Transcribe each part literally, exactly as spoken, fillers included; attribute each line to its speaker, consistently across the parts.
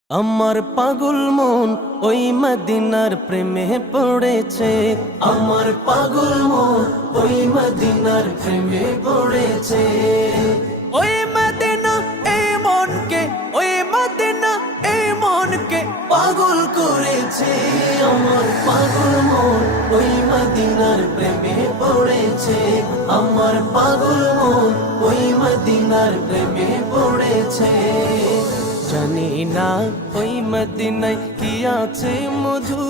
Speaker 1: আমার পাগল মন ওই মদিনার প্রেমে পড়েছে। আমার পাগল মন ওই মদিনার প্রেমে পড়েছে। ওই মদিনা এই মনকে, ওই মদিনা এই মনকে পাগল করেছে। আমার পাগল মন ওই মদিনার প্রেমে পড়েছে। আমার পাগল মন ওই মদিনার প্রেমে পড়েছে। জানি না ওই মদিনায় কি আছে মধু,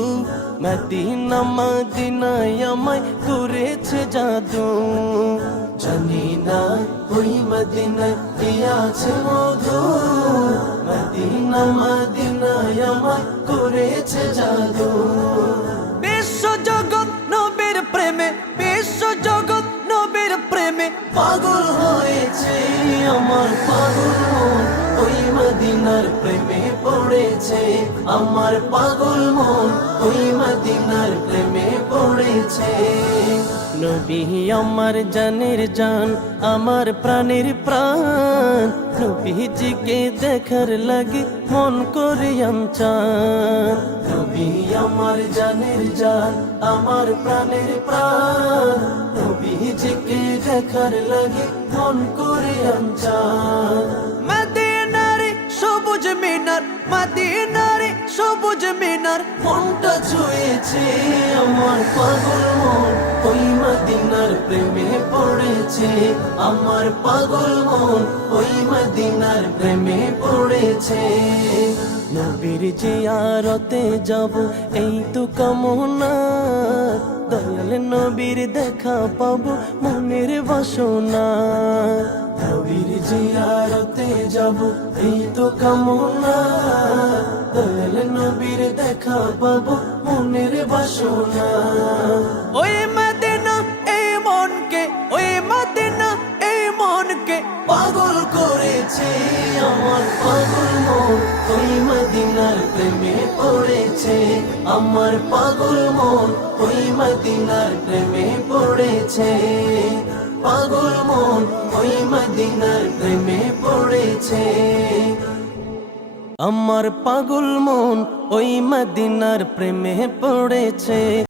Speaker 1: মদিনা মদিনায় আমায় করেছে জাদু। জানি না ওই মদিনায় কি আছে মধু, মদিনা মদিনায় আমায় করেছে জাদু। বিশ্ব জগৎ নবীর প্রেমে, বিশ্ব জগৎ নবীর প্রেমে পাগল হয়েছে। আমার পাগল মন ওই মদিনার প্রেমে পড়েছে। আমার পাগল মন ওই মদিনার প্রেমে পড়েছে। নবী আমার জানের জান, আমার প্রাণের প্রাণ, নবীজিকে দেখার লাগে মন করে আমচান। নবী আমার জানের জান, আমার প্রাণের প্রাণ, নবীজিকে দেখার লাগে মন করে আমচান। মদিনারে সবুজ মিনার, মদিনারে সবুজ মিনার মনটা ছুঁয়েছে। আমার পাগল মন ওই মদিনার প্রেমে পড়েছে। আমার পাগল মন ওই মদিনার প্রেমে পড়েছে। নবীর জিয়ারতে যাব এই তো কামনা, দয়াল নবীর দেখা পাবো মনের বাসনা। নবীর জিয়ারতে যাব এই তো কামনা, দয়াল নবীর দেখা পাবো মনের বাসনা। ওই মদিনা এই মনকে, ওই মদিনা এই মনকে পাগল করেছে। আমার পাগল মন ওই মদিনার প্রেমে পড়েছে। আমার পাগল মন ওই মদিনার প্রেমে পড়েছে। পাগল মন ওই মদিনার প্রেমে পড়েছে। আমার পাগল মন ওই মদিনার প্রেমে পড়েছে।